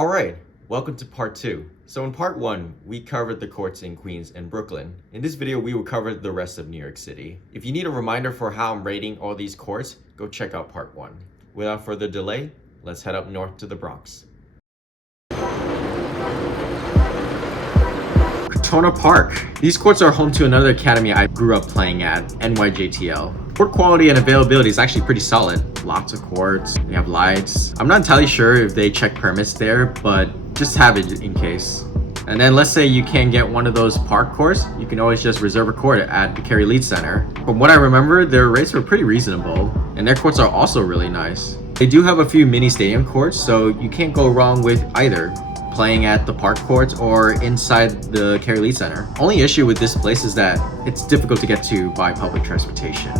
Alright, welcome to part 2. So in part 1, we covered the courts in Queens and Brooklyn. In this video, we will cover the rest of New York City. If you need a reminder for how I'm rating all these courts, go check out part 1. Without further delay, let's head up north to the Bronx. Crotona Park. These courts are home to another academy I grew up playing at, NYJTL. Court quality and availability is actually pretty solid. Lots of courts, they have lights. I'm not entirely sure if they check permits there, but just have it in case. And then let's say you can't get one of those park courts, you can always just reserve a court at the Cary Leeds Center. From what I remember, their rates were pretty reasonable, and their courts are also really nice. They do have a few mini stadium courts, so you can't go wrong with either playing at the park courts or inside the Cary Leeds Center. Only issue with this place is that it's difficult to get to by public transportation.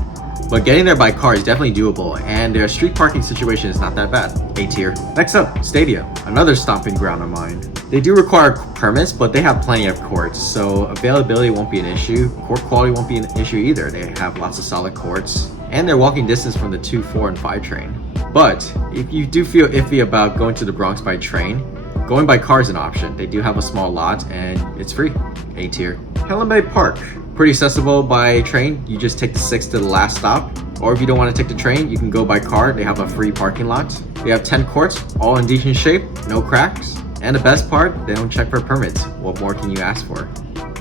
But getting there by car is definitely doable, and their street parking situation is not that bad. A tier. Next up, Stadium, another stomping ground of mine. They do require permits, but they have plenty of courts, so availability won't be an issue. Court quality won't be an issue either. They have lots of solid courts, and they're walking distance from the 2, 4, and 5 train. But if you do feel iffy about going to the Bronx by train, going by car is an option. They do have a small lot, and it's free. A tier. Helen Bay Park. Pretty accessible by train. You just take the 6 to the last stop, or if you don't want to take the train, you can go by car. They have a free parking lot. They have 10 courts, all in decent shape, no cracks, and the best part, they don't check for permits. What more can you ask for?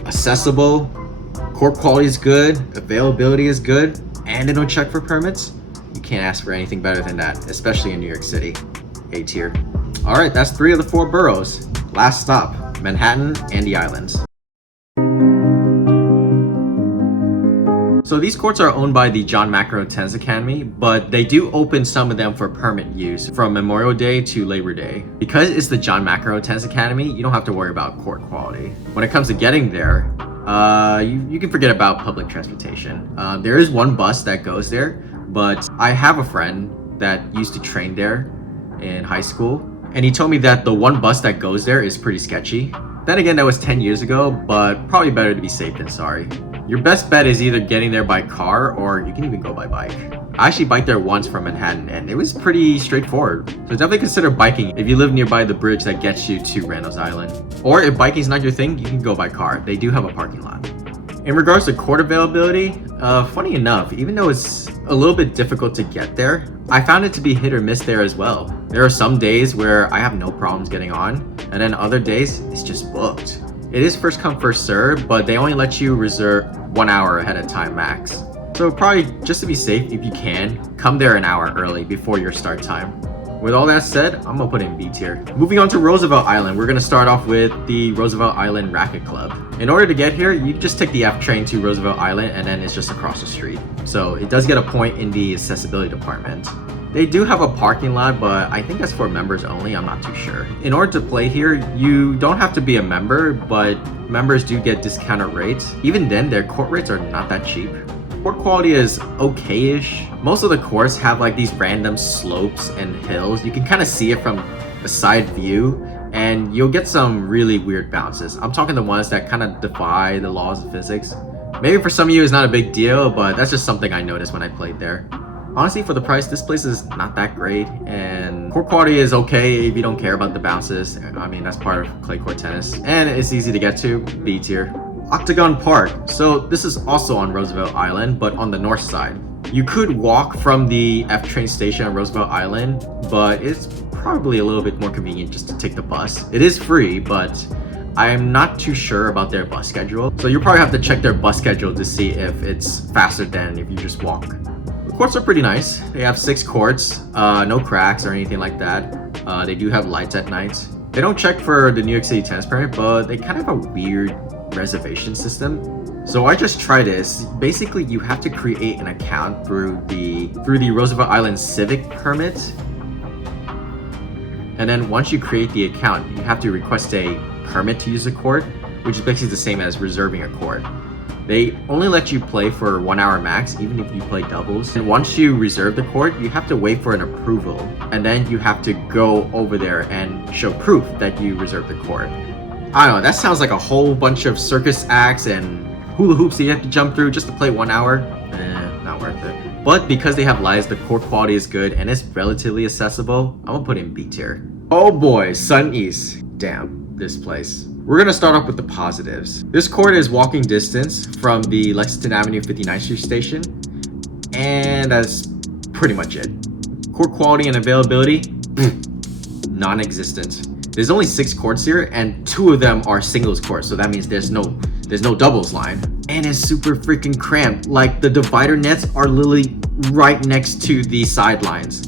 Accessible, court quality is good, availability is good, and they don't check for permits. You can't ask for anything better than that, especially in New York City. A tier. All right, that's 3 of the 4 boroughs. Last stop, Manhattan and the Islands. So these courts are owned by the John McEnroe Tennis Academy, but they do open some of them for permit use from Memorial Day to Labor Day. Because it's the John McEnroe Tennis Academy, you don't have to worry about court quality. When it comes to getting there, you can forget about public transportation. There is one bus that goes there, but I have a friend that used to train there in high school, and he told me that the one bus that goes there is pretty sketchy. Then again, that was 10 years ago, but probably better to be safe than sorry. Your best bet is either getting there by car, or you can even go by bike. I actually biked there once from Manhattan, and it was pretty straightforward. So definitely consider biking if you live nearby the bridge that gets you to Randall's Island. Or if biking is not your thing, you can go by car. They do have a parking lot. In regards to court availability, funny enough, even though it's a little bit difficult to get there, I found it to be hit or miss there as well. There are some days where I have no problems getting on, and then other days it's just booked. It is first come first serve, but they only let you reserve 1 hour ahead of time max. So probably just to be safe, if you can, come there an hour early before your start time. With all that said, I'm gonna put in B tier. Moving on to Roosevelt Island, we're gonna start off with the Roosevelt Island Racket Club. In order to get here, you just take the F train to Roosevelt Island, and then it's just across the street. So it does get a point in the accessibility department. They do have a parking lot, but I think that's for members only. I'm not too sure. In order to play here, you don't have to be a member, but members do get discounted rates. Even then, their court rates are not that cheap. Court quality is okay-ish. Most of the courts have like these random slopes and hills. You can kind of see it from a side view, and you'll get some really weird bounces. I'm talking the ones that kind of defy the laws of physics. Maybe for some of you it's not a big deal, but that's just something I noticed when I played there. Honestly, for the price, this place is not that great, and court quality is okay if you don't care about the bounces. I mean, that's part of clay court tennis, and it's easy to get to. B tier. Octagon Park. So this is also on Roosevelt Island, but on the north side. You could walk from the F train station on Roosevelt Island, but it's probably a little bit more convenient just to take the bus. It is free, but I'm not too sure about their bus schedule. So you probably have to check their bus schedule to see if it's faster than if you just walk. The courts are pretty nice. They have 6 courts, no cracks or anything like that. They do have lights at night. They don't check for the New York City tennis permit, but they kind of have a weird reservation system. So I just tried this. Basically, you have to create an account through the Roosevelt Island Civic permit. And then once you create the account, you have to request a permit to use a court, which is basically the same as reserving a court. They only let you play for 1 hour max, even if you play doubles. And once you reserve the court, you have to wait for an approval. And then you have to go over there and show proof that you reserved the court. I don't know, that sounds like a whole bunch of circus acts and hula hoops that you have to jump through just to play 1 hour. Not worth it. But because they have lights, the court quality is good, and it's relatively accessible, I'm gonna put in B tier. Oh boy, Sun East. Damn, this place. We're gonna start off with the positives. This court is walking distance from the Lexington Avenue 59th Street station, and that's pretty much it. Court quality and availability, non-existent. There's only 6 courts here, and 2 of them are singles courts, so that means there's no doubles line. And it's super freaking cramped. Like, the divider nets are literally right next to the sidelines.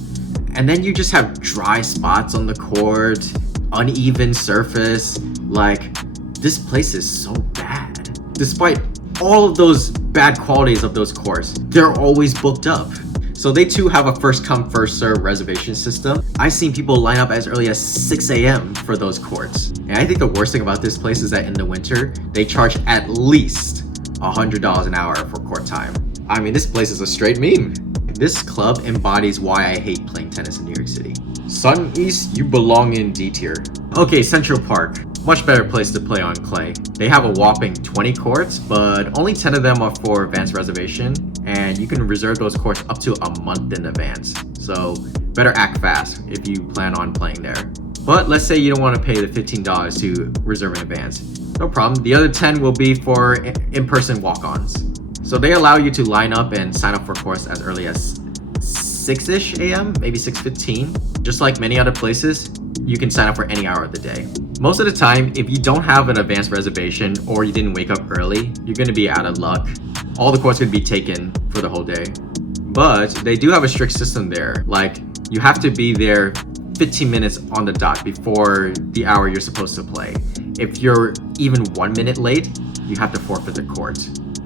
And then you just have dry spots on the court, uneven surface. Like, this place is so bad. Despite all of those bad qualities of those courts, they're always booked up. So they too have a first come first serve reservation system. I've seen people line up as early as 6 a.m. for those courts. And I think the worst thing about this place is that in the winter, they charge at least $100 an hour for court time. I mean, this place is a straight meme. This club embodies why I hate playing tennis in New York City. Sun East, you belong in D tier. Okay, Central Park. Much better place to play on clay. They have a whopping 20 courts, but only 10 of them are for advanced reservation, and you can reserve those courts up to a month in advance. So better act fast if you plan on playing there. But let's say you don't want to pay the $15 to reserve in advance. No problem. The other 10 will be for in-person walk-ons. So they allow you to line up and sign up for course as early as 6-ish a.m., maybe 6:15. Just like many other places, you can sign up for any hour of the day. Most of the time, if you don't have an advanced reservation or you didn't wake up early, you're going to be out of luck. All the courts are going to be taken for the whole day. But they do have a strict system there. Like, you have to be there 15 minutes on the dot before the hour you're supposed to play. If you're even 1 minute late, you have to forfeit the court.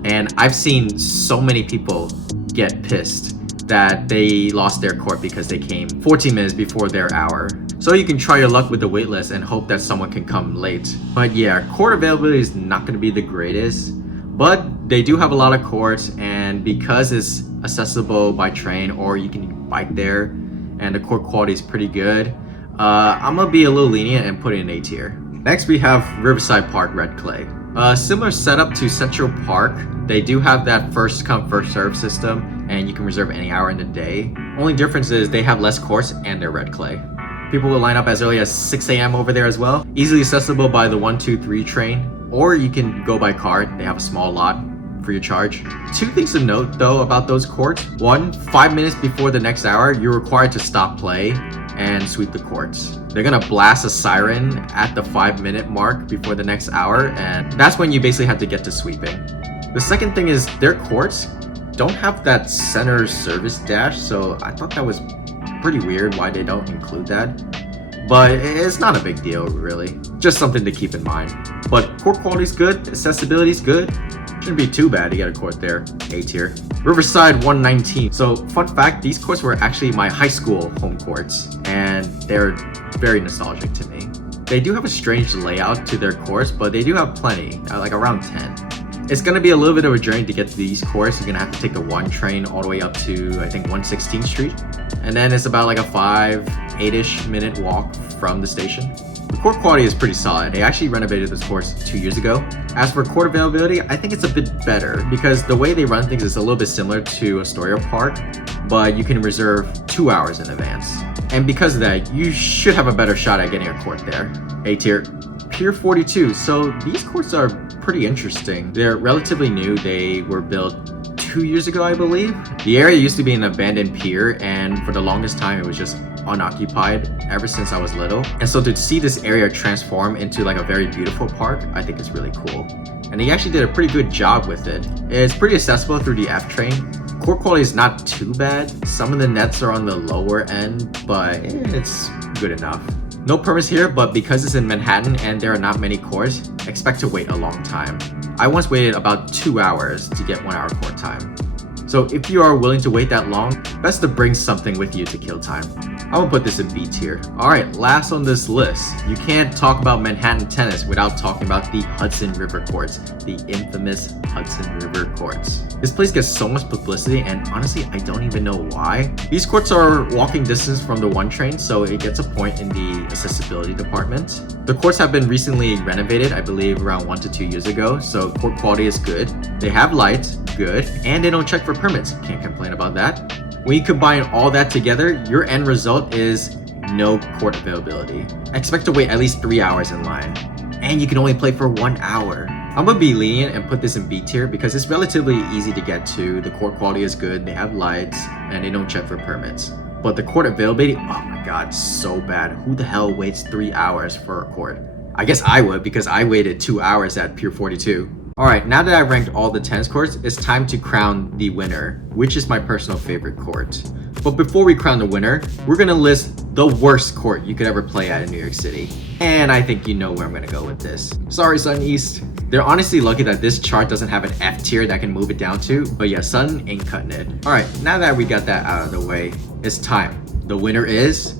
And I've seen so many people get pissed that they lost their court because they came 14 minutes before their hour. So you can try your luck with the waitlist and hope that someone can come late. But yeah, court availability is not going to be the greatest, but they do have a lot of courts, and because it's accessible by train or you can bike there and the court quality is pretty good, I'm gonna be a little lenient and put it in A tier. Next we have Riverside Park Red Clay. Similar setup to Central Park. They do have that first come first serve system, and you can reserve any hour in the day. Only difference is they have less courts and they're red clay. People will line up as early as 6 a.m. over there as well. Easily accessible by the 123 train, or you can go by car. They have a small lot for your charge. 2 things to note though about those courts. 1, 5 minutes before the next hour, you're required to stop play and sweep the courts. They're gonna blast a siren at the 5-minute mark before the next hour, and that's when you basically have to get to sweeping. The second thing is their courts don't have that center service dash, so I thought that was pretty weird why they don't include that. But it's not a big deal really, just something to keep in mind. But court quality is good, accessibility is good. Shouldn't be too bad to get a court there. A tier. Riverside 119. So fun fact, these courts were actually my high school home courts, and they're very nostalgic to me. They do have a strange layout to their courts, but they do have plenty, like around 10. It's gonna be a little bit of a journey to get to these courts. You're gonna have to take the 1 train all the way up to, I think, 116th Street. And then it's about like a 8-ish minute walk from the station. The court quality is pretty solid. They actually renovated this course 2 years ago. As for court availability, I think it's a bit better because the way they run things is a little bit similar to Astoria Park, but you can reserve 2 hours in advance. And because of that, you should have a better shot at getting a court there. A tier. Pier 42. So these courts are pretty interesting. They're relatively new. They were built 2 years ago, I believe. The area used to be an abandoned pier, and for the longest time it was just unoccupied ever since I was little. And so to see this area transform into like a very beautiful park, I think it's really cool. And they actually did a pretty good job with it. It's pretty accessible through the F train. Court quality is not too bad. Some of the nets are on the lower end, but it's good enough. No permits here, but because it's in Manhattan and there are not many courts, expect to wait a long time. I once waited about 2 hours to get 1 hour court time. So if you are willing to wait that long, best to bring something with you to kill time. I'm gonna put this in B tier. Alright, last on this list. You can't talk about Manhattan tennis without talking about the Hudson River Courts. The infamous Hudson River Courts. This place gets so much publicity, and honestly, I don't even know why. These courts are walking distance from the 1 train, so it gets a point in the accessibility department. The courts have been recently renovated, I believe around 1 to 2 years ago, so court quality is good. They have lights, good, and they don't check for permits. Can't complain about that. When you combine all that together, your end result is no court availability. Expect to wait at least 3 hours in line. And you can only play for 1 hour. I'm gonna be lenient and put this in B tier because it's relatively easy to get to, the court quality is good, they have lights, and they don't check for permits. But the court availability, oh my god, so bad. Who the hell waits 3 hours for a court? I guess I would because I waited 2 hours at Pier 42. Alright, now that I've ranked all the tennis courts, it's time to crown the winner, which is my personal favorite court. But before we crown the winner, we're gonna list the worst court you could ever play at in New York City. And I think you know where I'm gonna go with this. Sorry, Sun East. They're honestly lucky that this chart doesn't have an F tier that can move it down to, but yeah, Sun ain't cutting it. Alright, now that we got that out of the way, it's time. The winner is...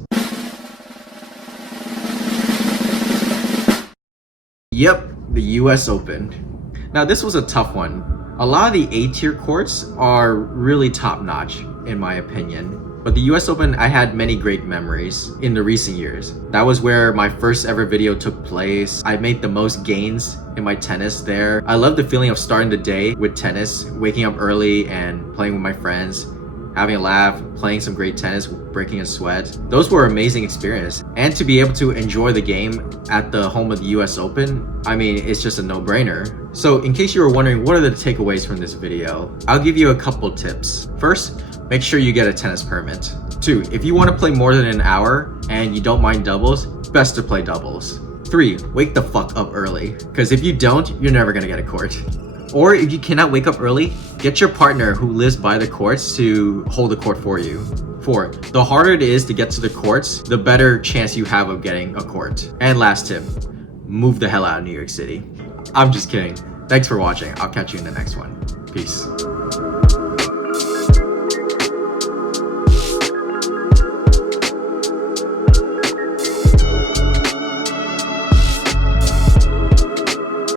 Yep, the US Open. Now this was a tough one. A lot of the A tier courts are really top notch in my opinion. But the US Open, I had many great memories in the recent years. That was where my first ever video took place. I made the most gains in my tennis there. I love the feeling of starting the day with tennis, waking up early and playing with my friends, having a laugh, playing some great tennis, breaking a sweat. Those were amazing experience. And to be able to enjoy the game at the home of the US Open, I mean, it's just a no-brainer. So in case you were wondering what are the takeaways from this video, I'll give you a couple tips. First, make sure you get a tennis permit. 2, if you want to play more than an hour and you don't mind doubles, best to play doubles. 3, wake the fuck up early, because if you don't, you're never gonna get a court. Or if you cannot wake up early, get your partner who lives by the courts to hold the court for you. 4, the harder it is to get to the courts, the better chance you have of getting a court. And last tip, move the hell out of New York City. I'm just kidding. Thanks for watching. I'll catch you in the next one. Peace.